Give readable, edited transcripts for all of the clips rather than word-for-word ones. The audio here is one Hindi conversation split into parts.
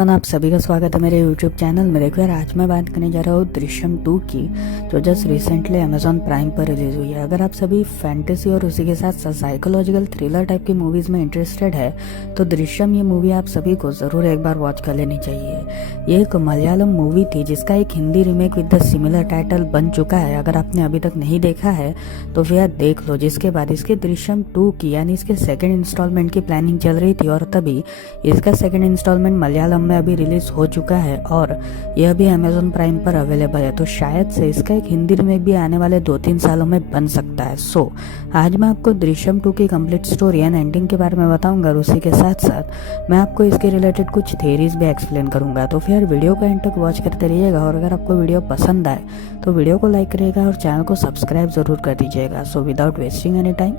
एवरीवन, आप सभी का स्वागत है मेरे यूट्यूब चैनल में। देखो यार, आज मैं बात करने जा रहा हूँ दृश्यम 2 की, जो जस्ट रिसेंटली अमेजॉन प्राइम पर रिलीज हुई है। अगर आप सभी फैंटेसी और उसी के साथ साथ साइकोलॉजिकल थ्रिलर टाइप की मूवीज में इंटरेस्टेड है तो दृश्यम ये मूवी आप सभी को ज़रूर एक बार वॉच कर लेनी चाहिए। ये एक मलयालम मूवी थी जिसका एक Hindi remake with the similar title बन चुका है। अगर आपने अभी तक नहीं देखा है तो फिर देख लो। जिसके बाद इसके दृश्यम 2 की यानी इसके सेकेंड इंस्टॉलमेंट की प्लानिंग चल रही थी और तभी इसका सेकेंड इंस्टॉलमेंट मलयालम में अभी रिलीज हो चुका है और यह भी अमेजोन प्राइम पर अवेलेबल है। तो शायद से इसका एक हिंदी रीमेक भी आने वाले 2-3 सालों में बन सकता है। आज मैं आपको दृश्यम 2 की कंप्लीट स्टोरी एंड एंडिंग के बारे में बताऊंगा और उसी के साथ साथ मैं आपको इसके रिलेटेड कुछ थ्योरीज भी एक्सप्लेन करूंगा। तो फिर वीडियो को एंड तक वॉच करते रहिएगा और अगर आपको वीडियो पसंद आए तो वीडियो को लाइक करिएगा और चैनल को सब्सक्राइब जरूर कर दीजिएगा। So without wasting any time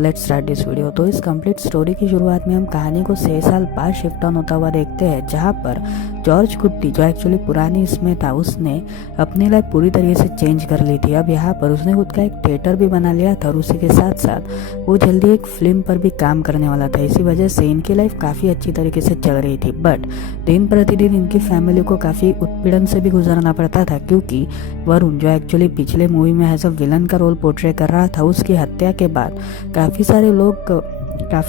let's start this video. तो इस कंप्लीट स्टोरी की शुरुआत में हम कहानी को 6 साल बाद शिफ्ट ऑन होता हुआ देखते हैं, जहां पर जॉर्ज कुट्टी जो एक्चुअली पुरानी इसमें था उसने अपनी लाइफ पूरी तरीके से चेंज कर ली थी। अब यहाँ पर उसने खुद का एक थिएटर भी बना लिया था और उसी के साथ साथ वो जल्दी एक फिल्म पर भी काम करने वाला था। इसी वजह से इनकी लाइफ काफ़ी अच्छी तरीके से चल रही थी। बट दिन प्रतिदिन इनकी फैमिली को काफ़ी उत्पीड़न से भी गुजरना पड़ता था, क्योंकि वरुण जो एक्चुअली पिछले मूवी में एज अ विलन का रोल पोर्ट्रे कर रहा था, उसकी हत्या के बाद काफ़ी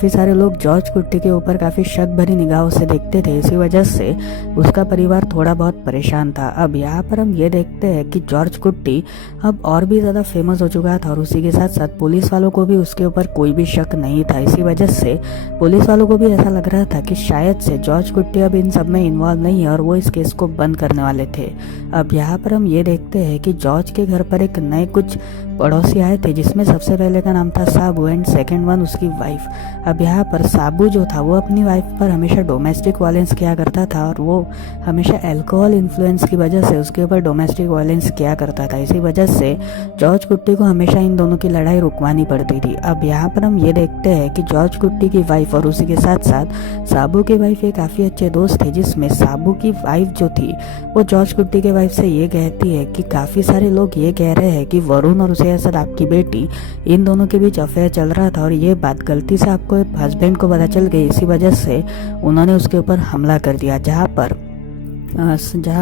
सारे लोग जॉर्ज कुट्टी के ऊपर काफ़ी शक भरी निगाहों से देखते थे। इसी वजह से उसका परिवार थोड़ा बहुत परेशान था। अब यहाँ पर हम ये देखते हैं कि जॉर्ज कुट्टी अब और भी ज़्यादा फेमस हो चुका था और उसी के साथ साथ पुलिस वालों को भी उसके ऊपर कोई भी शक नहीं था। इसी वजह से पुलिस वालों को भी ऐसा लग रहा था कि शायद से जॉर्ज कुट्टी अब इन सब में इन्वॉल्व नहीं है और वो इस केस को बंद करने वाले थे। अब यहाँ पर हम ये देखते हैं कि जॉर्ज के घर पर एक नए कुछ पड़ोसी आए थे, जिसमें सबसे पहले का नाम था साबू एंड सेकंड वन उसकी वाइफ। अब यहाँ पर साबू जो था वो अपनी वाइफ पर हमेशा डोमेस्टिक वायलेंस किया करता था और वो हमेशा अल्कोहल इन्फ्लुएंस की वजह से उसके ऊपर डोमेस्टिक वायलेंस किया करता था। इसी वजह से जॉर्ज कुट्टी को हमेशा इन दोनों की लड़ाई रुकवानी पड़ती थी। अब यहाँ पर हम ये देखते हैं कि जॉर्ज कुट्टी की वाइफ और उसी के साथ साथ साबू की वाइफ ये काफ़ी अच्छे दोस्त थे, जिसमें साबू की वाइफ जो थी वो जॉर्ज कुट्टी के वाइफ से ये कहती है कि काफ़ी सारे लोग ये कह रहे हैं कि वरुण और उसे असद आपकी बेटी इन दोनों के बीच अफेयर चल रहा था और ये बात गलती से आपको हस्बैंड को पता चल गई। इसी वजह से उन्होंने उसके ऊपर हमला कर दिया, जहाँ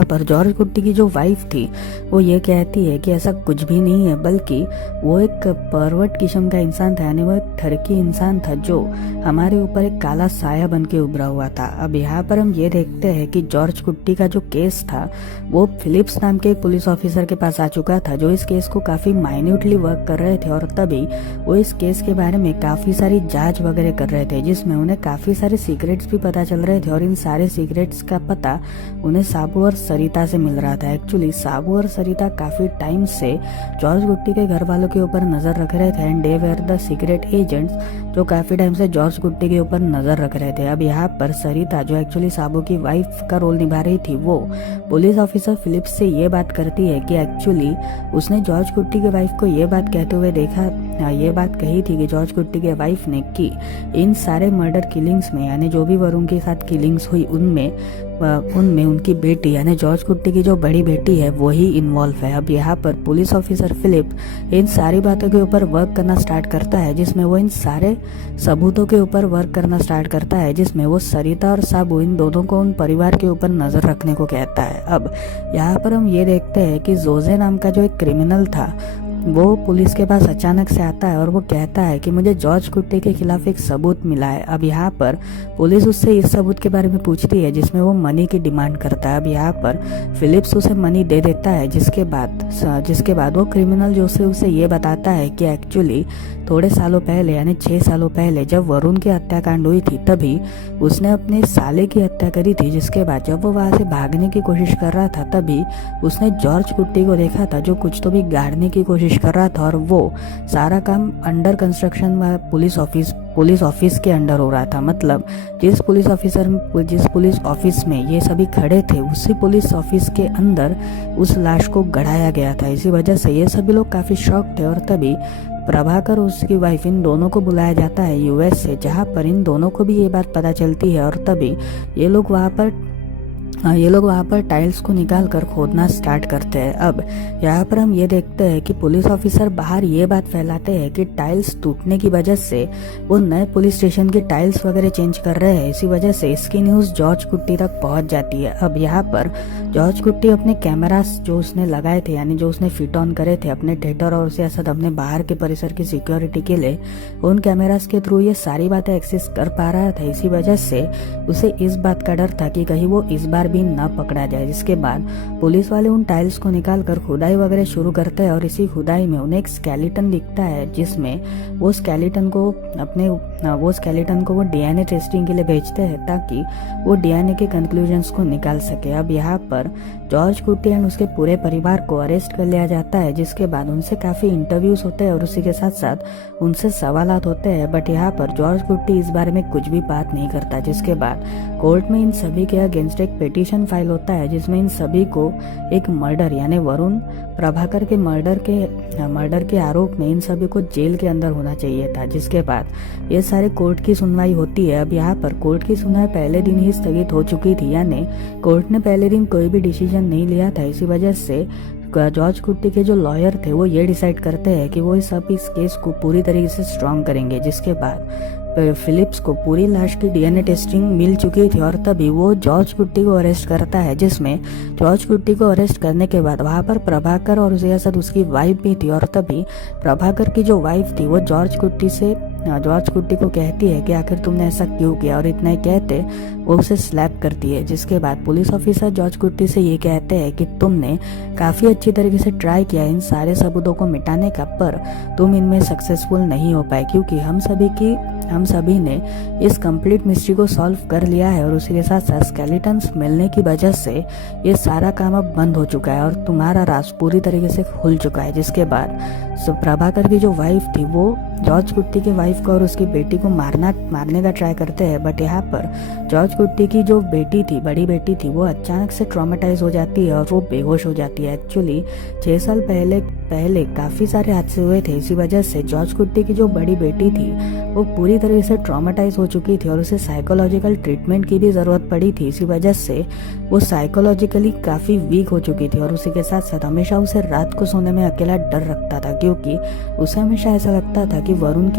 पर जॉर्ज कुट्टी की जो वाइफ थी वो ये कहती है कि ऐसा कुछ भी नहीं है, बल्कि वो एक परवर्ट किस्म का इंसान था, यानी वो एक ठरकी इंसान था जो हमारे ऊपर एक काला साया बन के उभरा हुआ था। अब यहाँ पर हम ये देखते हैं कि जॉर्ज कुट्टी का जो केस था वो फिलिप्स नाम के पुलिस ऑफिसर के पास आ चुका था, जो इस केस को काफ़ी माइन्यूटली वर्क कर रहे थे और तभी वो इस केस के बारे में काफ़ी सारी जांच वगैरह कर रहे थे, जिसमें उन्हें काफ़ी सारे सीक्रेट्स भी पता चल रहे थे और इन सारे सीक्रेट्स का पता उन्हें साबू और सरिता से मिल रहा था। एक्चुअली साबू और सरिता काफी टाइम से जॉर्ज कुट्टी के घर वालों के ऊपर नजर रख रहे थे and they were the secret agents जो काफी टाइम से जॉर्ज कुट्टी के ऊपर नजर रख रहे थे। अब यहाँ पर सरिता जो एक्चुअली साबू की वाइफ का रोल निभा रही थी, वो पुलिस ऑफिसर फिलिप्स से ये बात करती है कि एक्चुअली उसने जॉर्ज कुट्टी के वाइफ को ये बात कहते हुए ये बात कही थी कि जॉर्ज कुट्टी के वाइफ ने कि इन सारे मर्डर किलिंग्स में, यानी जो भी वरुण के साथ किलिंग्स हुई उनमें उनकी बेटी यानी जॉर्ज कुट्टी की जो बड़ी बेटी है वही इन्वॉल्व है। अब यहाँ पर पुलिस ऑफिसर फिलिप इन सारी बातों के ऊपर वर्क करना स्टार्ट करता है, जिसमें वो इन सारे सबूतों के ऊपर वर्क करना स्टार्ट करता है, जिसमें वो सरिता और साबू इन दोनों को उन परिवार के ऊपर नजर रखने को कहता है। अब यहाँ पर हम ये देखते हैं कि जोजे नाम का जो एक क्रिमिनल था वो पुलिस के पास अचानक से आता है और वो कहता है कि मुझे जॉर्ज कुट्टी के खिलाफ एक सबूत मिला है। अब यहाँ पर पुलिस उससे इस सबूत के बारे में पूछती है, जिसमें वो मनी की डिमांड करता है। अब यहाँ पर फिलिप्स उसे मनी दे देता है, जिसके बाद वो क्रिमिनल जो उसे ये बताता है कि एक्चुअली थोड़े सालों पहले यानी 6 सालों पहले जब वरुण की हत्याकांड हुई थी तभी उसने अपने साले की हत्या करी थी, जिसके बाद जब वो वहाँ से भागने की कोशिश कर रहा था तभी उसने जॉर्ज कुट्टी को देखा था जो कुछ तो भी गाड़ने की कोशिश कर रहा था और वो सारा काम अंडर कंस्ट्रक्शन पुलिस ऑफिस के अंडर हो रहा था। मतलब जिस पुलिस ऑफिस में ये सभी खड़े थे उसी पुलिस ऑफिस के अंदर उस लाश को गड़ाया गया था। इसी वजह से ये सभी लोग काफी शॉक थे और तभी प्रभाकर उसकी वाइफ इन दोनों को बुलाया जाता है यूएस से, जहाँ पर इन दोनों को भी ये बात पता चलती है और तभी ये लोग वहाँ पर ये लोग वहाँ पर टाइल्स को निकाल कर खोदना स्टार्ट करते हैं। अब यहाँ पर हम ये देखते हैं कि पुलिस ऑफिसर बाहर ये बात फैलाते हैं कि टाइल्स टूटने की वजह से वो नए पुलिस स्टेशन की टाइल्स वगैरह चेंज कर रहे हैं, इसी वजह से इसकी न्यूज़ जॉर्ज कुट्टी तक पहुँच जाती है। अब यहाँ पर जॉर्ज कुट्टी अपने कैमरास जो उसने लगाए थे, यानी जो उसने फिट ऑन करे थे अपने थिएटर और उसके साथ अपने बाहर के परिसर की सिक्योरिटी के लिए, उन कैमरास के थ्रू ये सारी बातें एक्सेस कर पा रहा था। इसी वजह से उसे इस बात का डर था कि कहीं वो इस बार भी ना पकड़ा जाए। जिसके बाद पुलिस वाले उन टाइल्स को निकाल कर खुदाई वगैरह शुरू करते हैं और इसी खुदाई में उन्हें एक स्केलेटन दिखता है, जिसमें वो स्केलेटन को वो डीएनए टेस्टिंग के लिए भेजते हैं ताकि वो डीएनए के कंक्लूजन्स को निकाल सके। अब यहाँ पर जॉर्ज कुट्टी एंड उसके पूरे परिवार को अरेस्ट कर लिया जाता है, जिसके बाद उनसे काफ़ी इंटरव्यूज होते हैं और उसी के साथ साथ उनसे सवालात होते हैं। बट यहाँ पर जॉर्ज कुट्टी इस बारे में कुछ भी बात नहीं करता। जिसके बाद कोर्ट में इन सभी के अगेंस्ट एक पिटीशन फाइल होता है, जिसमें इन सभी को एक मर्डर यानी वरुण प्रभाकर के मर्डर के आरोप में इन सभी को जेल के अंदर होना चाहिए था। जिसके बाद ये सारे कोर्ट की सुनवाई होती है। अब यहाँ पर कोर्ट की सुनवाई पहले दिन ही स्थगित हो चुकी थी, यानी कोर्ट ने पहले दिन कोई भी डिसीजन नहीं लिया था। इसी वजह से जॉर्ज कुट्टी के जो लॉयर थे वो ये डिसाइड करते हैं कि वो इस केस को पूरी तरीके से स्ट्रॉन्ग करेंगे। जिसके बाद फिलिप्स को पूरी लाश की डीएनए टेस्टिंग मिल चुकी थी और तभी वो जॉर्ज कुट्टी को अरेस्ट करता है, जिसमें जॉर्ज कुट्टी को अरेस्ट करने के बाद वहाँ पर प्रभाकर और उसके साथ उसकी वाइफ भी थी। और तभी प्रभाकर की जो वाइफ थी वो जॉर्ज कुट्टी को कहती है कि आखिर तुमने ऐसा क्यों किया, और इतना ही कहते वो उसे स्लैप करती है। जिसके बाद पुलिस ऑफिसर जॉर्ज कुट्टी से ये कहते हैं कि तुमने काफ़ी अच्छी तरीके से ट्राई किया इन सारे सबूतों को मिटाने का, पर तुम इनमें सक्सेसफुल नहीं हो पाए क्योंकि हम सभी ने इस कंप्लीट मिस्ट्री को सॉल्व कर लिया है और उसी के साथ साथ स्केलेटन्स मिलने की वजह से ये सारा काम अब बंद हो चुका है और तुम्हारा राज पूरी तरीके से खुल चुका है। जिसके बाद प्रभाकर की जो वाइफ थी वो जॉर्ज कुट्टी की वाइफ को और उसकी बेटी को मारने का ट्राई करते हैं। बट यहाँ पर जॉर्ज कुट्टी की जो बेटी थी, बड़ी बेटी थी, वो अचानक से ट्रॉमेटाइज हो जाती है और वो बेहोश हो जाती है। एक्चुअली 6 साल पहले काफ़ी सारे हादसे हुए थे, इसी वजह से जॉर्ज कुट्टी की जो बड़ी बेटी थी वो पूरी तरीके से ट्रॉमेटाइज हो चुकी थी और उसे साइकोलॉजिकल ट्रीटमेंट की भी ज़रूरत पड़ी थी। इसी वजह से वो साइकोलॉजिकली काफ़ी वीक हो चुकी थी और उसी के साथ साथ हमेशा उसे रात को सोने में अकेला डर रखता था, क्योंकि उसे हमेशा ऐसा लगता था कि वरुण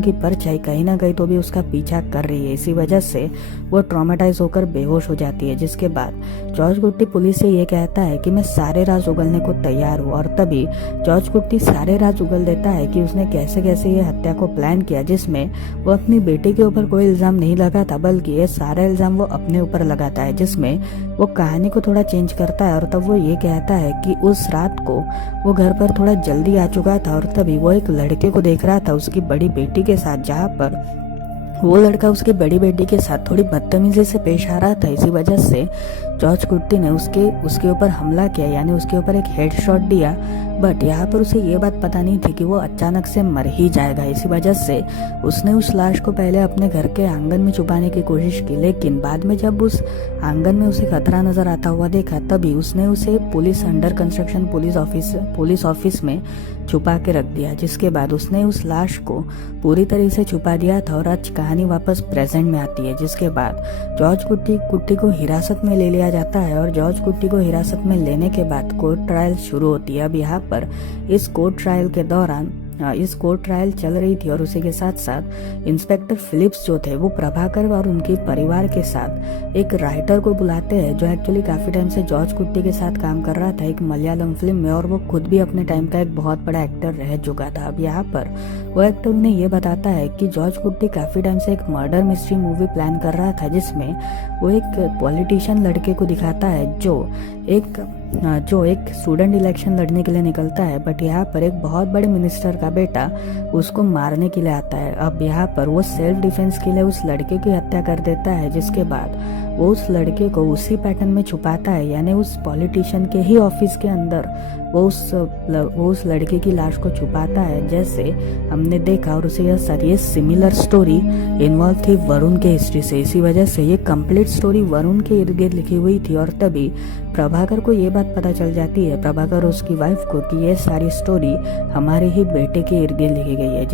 की परछाई कहीं ना कहीं तो भी उसका पीछा कर रही है। इसी वजह से वो ट्रॉमेटाइज होकर बेहोश हो जाती है। जिसके बाद जॉर्ज कुट्टी पुलिस से ये कहता है कि मैं सारे राज उगलने को तैयार हूँ, और तभी जॉर्ज कुट्टी सारे राज उगल देता है कि उसने कैसे कैसे ये हत्या को प्लान किया, जिसमें वो अपनी बेटी के ऊपर कोई इल्जाम नहीं लगाता बल्कि ये सारा इल्जाम वो अपने ऊपर लगाता है, जिसमें वो कहानी को थोड़ा चेंज करता है। और तब वो ये कहता है कि उस रात को वो घर पर थोड़ा जल्दी आ चुका था और तभी वो एक लड़के को देख रहा था उसकी बड़ी बेटी के साथ, जहाँ पर वो लड़का उसकी बड़ी बेटी के साथ थोड़ी बदतमीजी से पेश आ रहा था। इसी वजह से जॉर्ज कुट्टी ने उसके ऊपर हमला किया, यानी उसके ऊपर एक हेडशॉट दिया। बट यहाँ पर उसे ये बात पता नहीं थी कि वो अचानक से मर ही जाएगा। इसी वजह से उसने उस लाश को पहले अपने घर के आंगन में छुपाने की कोशिश की, लेकिन बाद में जब उस आंगन में उसे खतरा नजर आता हुआ देखा तभी उसने उसे police under construction police office में छुपा के रख दिया। जिसके बाद उसने उस लाश को पूरी तरह से छुपा दिया था और आज कहानी वापस प्रेजेंट में आती है। जिसके बाद जॉर्ज कुट्टी को हिरासत में ले लिया जाता है और जॉर्ज कुट्टी को हिरासत में लेने के बाद कोर्ट ट्रायल शुरू होती है। अब यहाँ पर इस कोर्ट ट्रायल चल रही थी और उसी के साथ साथ इंस्पेक्टर फिलिप्स जो थे वो प्रभाकर और उनके परिवार के साथ एक राइटर को बुलाते हैं जो एक्चुअली काफी टाइम से जॉर्ज कुट्टी के साथ काम कर रहा था एक मलयालम फिल्म में, और वो खुद भी अपने टाइम का एक बहुत बड़ा एक्टर रह चुका था। अब यहाँ पर वो एक्टर उन्हें ये बताता है कि जॉर्ज कुट्टी काफी टाइम से एक मर्डर मिस्ट्री मूवी प्लान कर रहा था, जिसमें वो एक पॉलिटिशियन लड़के को दिखाता है जो एक स्टूडेंट इलेक्शन लड़ने के लिए निकलता है। बट यहाँ पर एक बहुत बड़े मिनिस्टर का बेटा उसको मारने के लिए आता है। अब यहाँ पर वो सेल्फ डिफेंस के लिए उस लड़के की हत्या कर देता है, जिसके बाद वो उस लड़के को उसी पैटर्न में छुपाता है, यानी उस पॉलिटिशियन के ही ऑफिस के अंदर वो उस लड़के की लाश को छुपाता है जैसे हमने देखा। और उसे ये सिमिलर स्टोरी इन्वॉल्व थी वरुण के हिस्ट्री से। इसी वजह से ये कंप्लीट स्टोरी वरुण के इर्द गिर्द लिखी हुई थी और तभी प्रभाकर को ये बात पता चल जाती है, प्रभाकर और उसकी वाइफ को, कि ये सारी स्टोरी हमारे ही बेटे के इर्द गिर्द लिखी गई है।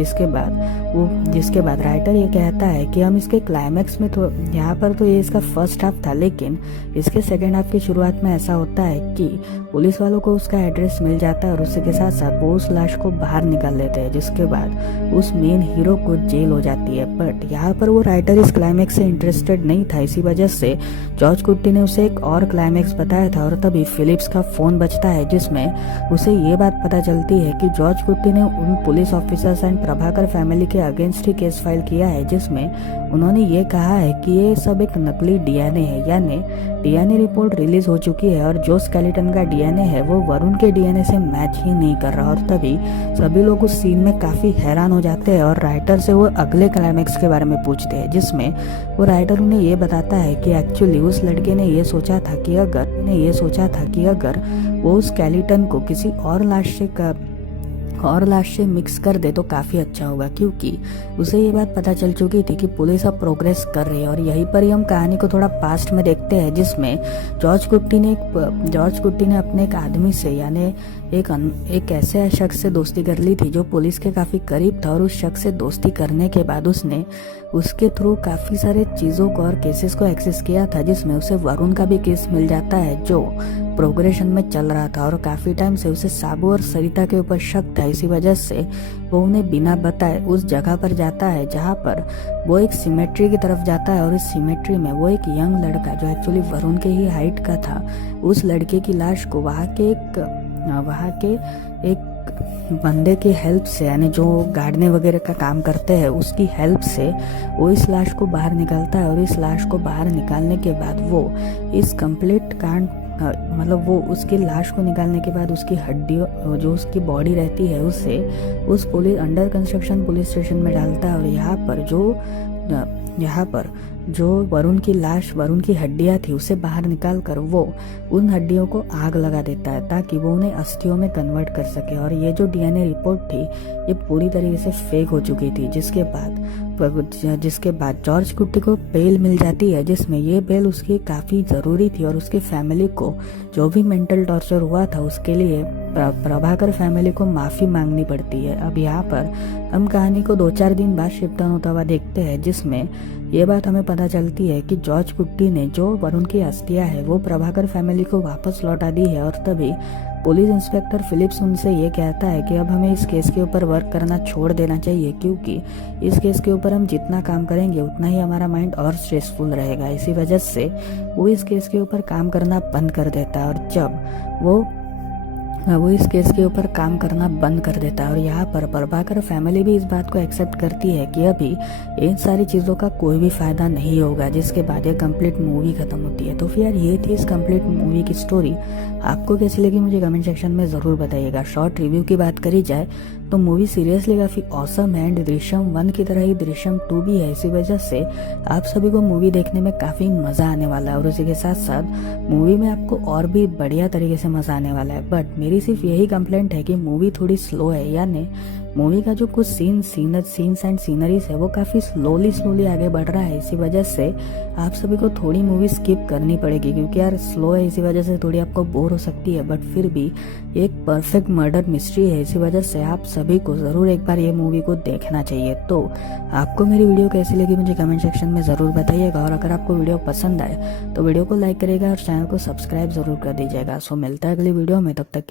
जिसके बाद राइटर ये कहता है कि हम इसके क्लाइमैक्स में तो यहाँ पर तो ये इसका फर्स्ट हाफ था, लेकिन इसके सेकेंड हाफ की शुरुआत में ऐसा होता है कि पुलिस वालों को उसका एड्रेस मिल जाता है और उसी के साथ साथ वो उस लाश को बाहर निकाल लेते हैं, जिसके बाद उस मेन हीरो को जेल हो जाती है। बट यहाँ पर वो राइटर इस क्लाइमैक्स से इंटरेस्टेड नहीं था, इसी वजह से जॉर्ज कुट्टी ने उसे एक और क्लाइमैक्स बताया था। और तभी फिलिप्स का फोन बजता है, जिसमें उसे ये बात पता चलती है कि जॉर्ज कुट्टी ने उन police officers and Prabhakar family के अगेंस्ट ही केस फाइल किया है, जिसमें उन्होंने ये कहा है कि ये सब एक नकली डीएनए है, यानी डीएनए रिपोर्ट रिलीज हो चुकी है और जो स्केलेटन का डीएनए है वो वरुण के डीएनए से मैच ही नहीं कर रहा। और तभी सभी लोग उस सीन में काफी हैरान हो जाते हैं और राइटर से वो अगले क्लाइमैक्स के बारे में पूछते हैं, जिसमें वो राइटर उन्हें ये बताता है कि एक्चुअली उस लड़के ने ये सोचा था कि अगर वो उस स्केलेटन को किसी और लाश से मिक्स कर दे तो काफ़ी अच्छा होगा, क्योंकि उसे ये बात पता चल चुकी थी कि पुलिस अब प्रोग्रेस कर रही है। और यहीं पर ही हम कहानी को थोड़ा पास्ट में देखते हैं, जिसमें जॉर्ज कुट्टी ने अपने एक आदमी से, यानी एक ऐसे शख्स से दोस्ती कर ली थी जो पुलिस के काफ़ी करीब था। और उस शख्स से दोस्ती करने के बाद उसने उसके थ्रू काफ़ी सारे चीज़ों को और केसेस को एक्सेस किया था, जिसमें उसे वरुण का भी केस मिल जाता है जो प्रोग्रेशन में चल रहा था। और काफ़ी टाइम से उसे साबू और सरिता के ऊपर शक था, इसी वजह से वो उन्हें बिना बताए उस जगह पर जाता है जहाँ पर वो एक सिमेट्री की तरफ जाता है। और इस सिमेट्री में वो एक यंग लड़का जो एक्चुअली वरुण के ही हाइट का था, उस लड़के की लाश को वहाँ के एक बंदे की हेल्प से, यानी जो गाड़ने वगैरह का काम करते हैं उसकी हेल्प से वो इस लाश को बाहर निकालता है। और इस लाश को बाहर निकालने के बाद वो इस कंप्लीट कांड वो उसकी लाश को निकालने के बाद उसकी हड्डियों, जो उसकी बॉडी रहती है, उसे उस police under construction police station में डालता है। और यहाँ पर जो वरुण की हड्डियां थी उसे बाहर निकाल कर वो उन हड्डियों को आग लगा देता है ताकि वो उन्हें अस्थियों में कन्वर्ट कर सके। और ये जो डीएनए रिपोर्ट थी ये पूरी तरीके से फेक हो चुकी थी, जिसके बाद जॉर्ज कुट्टी को बेल मिल जाती है, जिसमें ये बेल उसकी काफ़ी ज़रूरी थी। और उसकी फैमिली को जो भी मेंटल टॉर्चर हुआ था उसके लिए प्रभाकर फैमिली को माफ़ी मांगनी पड़ती है। अब यहाँ पर हम कहानी को 2-4 दिन बाद शिफ्ट डाउन होता हुआ देखते हैं, जिसमें ये बात हमें पता चलती है कि जॉर्ज कुट्टी ने जो वरुण की अस्थियां है वो प्रभाकर फैमिली को वापस लौटा दी है। और तभी पुलिस इंस्पेक्टर फिलिप्स उनसे ये कहता है कि अब हमें इस केस के ऊपर वर्क करना छोड़ देना चाहिए, क्योंकि इस केस के ऊपर हम जितना काम करेंगे उतना ही हमारा माइंड और स्ट्रेसफुल रहेगा। इसी वजह से वो इस केस के ऊपर काम करना बंद कर देता है। और जब वो इस केस के ऊपर काम करना बंद कर देता है और यहाँ पर प्रभाकर फैमिली भी इस बात को एक्सेप्ट करती है कि अभी इन सारी चीज़ों का कोई भी फ़ायदा नहीं होगा, जिसके बाद ये कंप्लीट मूवी खत्म होती है। तो फिर यार ये थी इस कंप्लीट मूवी की स्टोरी। आपको कैसी लगी मुझे कमेंट सेक्शन में ज़रूर बताइएगा। शॉर्ट रिव्यू की बात करी जाए तो मूवी सीरियसली काफ़ी ऑसम है एंड दृश्यम 1 की तरह ही दृश्यम 2 भी है। इसी वजह से आप सभी को मूवी देखने में काफ़ी मज़ा आने वाला है और उसी के साथ साथ मूवी में आपको और भी बढ़िया तरीके से मज़ा आने वाला है। बट मेरी सिर्फ यही कंप्लेंट है कि मूवी थोड़ी स्लो है, यानी मूवी का जो कुछ सीन्स एंड सीनरीज है वो काफ़ी स्लोली आगे बढ़ रहा है। इसी वजह से आप सभी को थोड़ी मूवी स्किप करनी पड़ेगी, क्योंकि यार स्लो है, इसी वजह से थोड़ी आपको बोर हो सकती है। बट फिर भी एक परफेक्ट मर्डर मिस्ट्री है, इसी वजह से आप सभी को ज़रूर एक बार ये मूवी को देखना चाहिए। तो आपको मेरी वीडियो कैसी लगी मुझे कमेंट सेक्शन में ज़रूर बताइएगा। और अगर आपको वीडियो पसंद आए तो वीडियो को लाइक करिएगा और चैनल को सब्सक्राइब ज़रूर कर दीजिएगा। सो मिलता है अगली वीडियो में, तब तक